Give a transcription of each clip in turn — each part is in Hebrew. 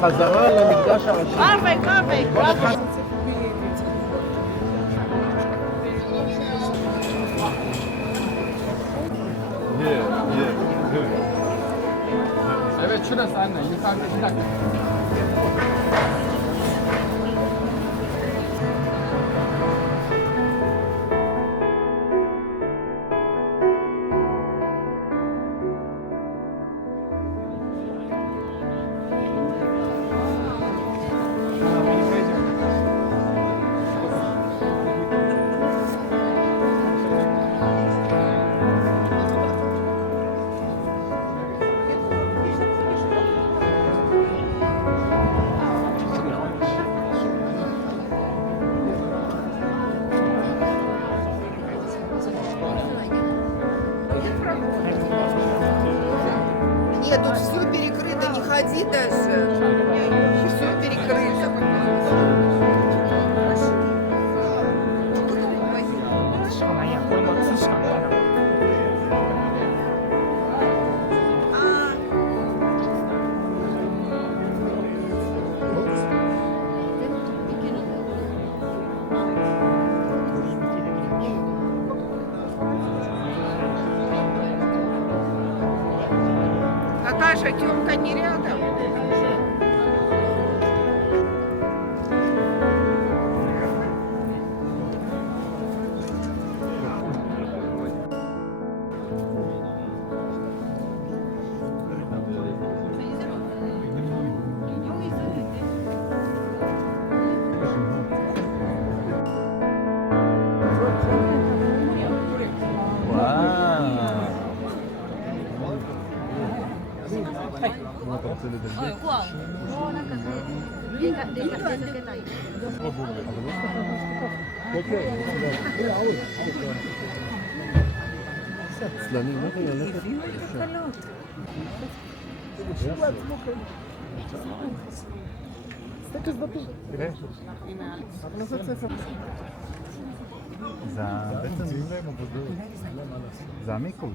חזרה למקדש הראשי. Evet, şurası anne. Yukarıda 2 dakika. Нет, тут все перекрыто, не ходи даже. Все перекрыто. Наташа, Тёмка не рядом. עצלנים, מה זה ללכת? זה המיקרוס.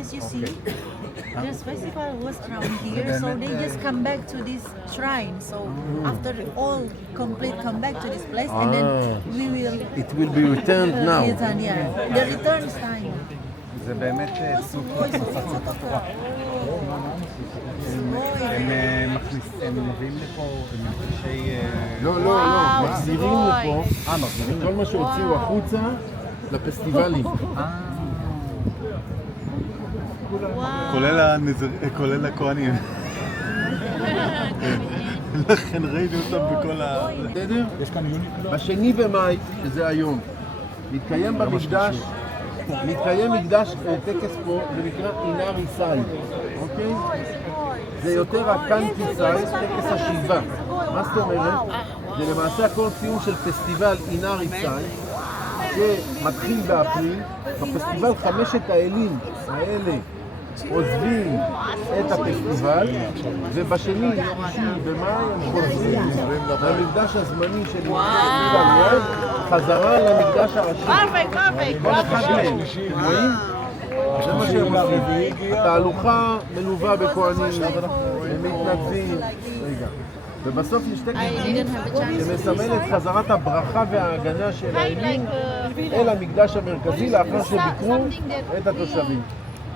As you see, this festival was around here, so they just come back to this shrine. So after all complete, come back to this place, and then we will. It will be returned now. Yeah, the return time. זה באמת סוג של נוסף לתורה. הם מביאים לפה מפגשי... לא, מחזירים לפה כל מה שהוציאו החוצה לפסטיבלים. כולל הכהנים. לכן ראינו אותם בכל ה... בסדר? בשני במאי, שזה היום, מתקיים במקדש, מתקיים מקדש טקס פה, זה נקרא אינר איסאי, אוקיי? זה יותר הקנטיסאי, טקס השיבה. מה זאת אומרת? זה למעשה הכל סיום של פסטיבל אינר איסאי, שמתחיל באפריל. בפסטיבל 5 האלים האלה עוזבים את הפסטיבל, ובשני, שלישי במאי, הם חוזרים למקדש הזמני של פסטיבל יד, חזרה למקדש הראשי. כל אחד מהם, רואים? זה מה שהם עושים. התהלוכה מלווה בכהנים, הם מתנדבים. ובסוף יש טקס שמסמל את חזרת הברכה וההגנה של האלים אל המקדש המרכזי לאחר שביקרו את התושבים.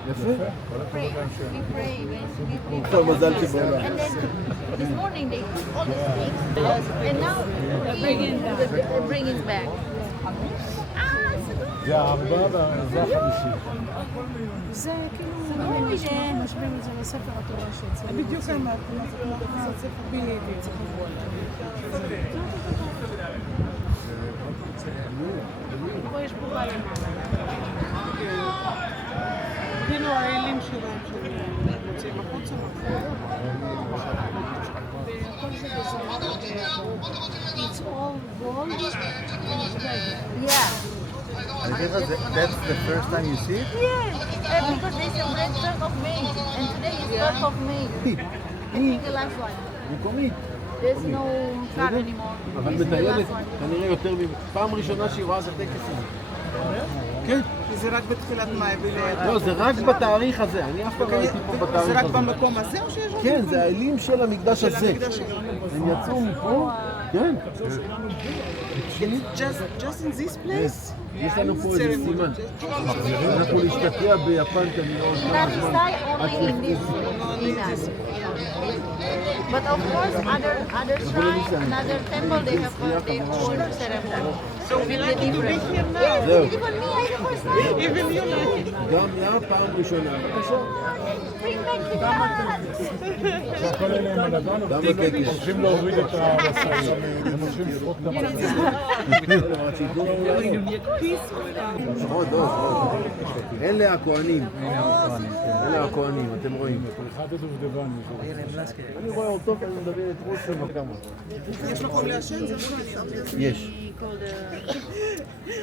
יפה? טוב, מזל שבעולם. This morning they took all the sticks, and now they bring it back. זה הארבע וזה החמישי. זה כאילו משווים את זה לספר התורה שאצלנו. בדיוק ספר בדיוק. פה יש פה בעלים. כאילו האלים שלהם שמוצאים החוצה. וכל זה בזמן. It's all gold and it's red. Yeah. That's the first time you see it? Yes, because they celebrate 3rd of May, and today is 4th of May. I think the last one. מקומית. There's no car anymore. אבל This is the מטיילת, last one. כנראה יותר פעם ראשונה שהיא רואה את הטקס הזה. כן. זה רק בתחילת מאי ולערב. לא, זה רק בתאריך הזה, אני אף פעם לא הייתי פה בתאריך הזה. זה רק במקום הזה או שיש עוד? כן, זה האלים של המקדש הזה. הם יצאו מפה, כן. Just in this place? יש לנו פה איזה סימן. אנחנו להשתקע ביפן כנראה עוד כמה זמן. Not stay only in this Inan. But of course, other shrines, another temple, they have their own ceremony. So with the different. זהו. Yes, even me, I the first time. Even you like it. גם יא פעם ראשונה. בבקשה. Bring back the dance. כל אלה עם הלבן, גם בקטש. הולכים להוריד את הסלסל, הם הולכים לפרוק את המלצה. עוד. אלה הכהנים. אלה הכהנים, אתם רואים. אחד הדובדבן. אני רואה אותו, אני מדבר את ראש וכמה. יש מקום לעשן? זה יש.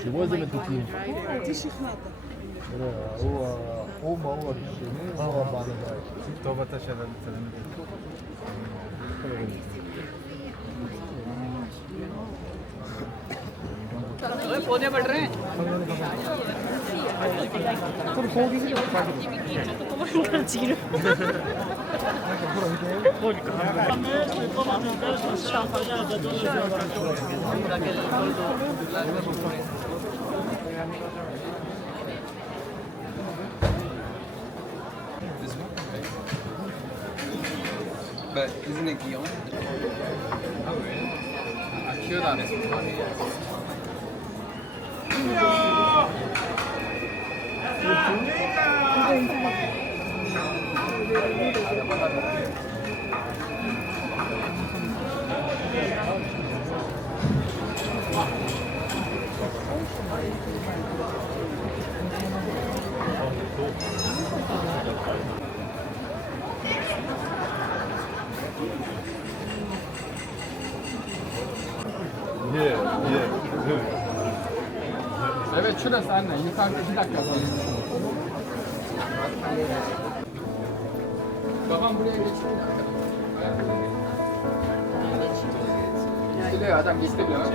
תראו איזה מתוקים. אותי שכנעת. הוא מאור השני, הוא הבעל הבית. טוב אתה שווה לצלם את זה. पौधे बढ़ रहे हैं But isn't it Guillaume? Evet şurası anne. Yukarıda 2 dakika sonra. Babam buraya geçti. İstiliyor adam istiliyor.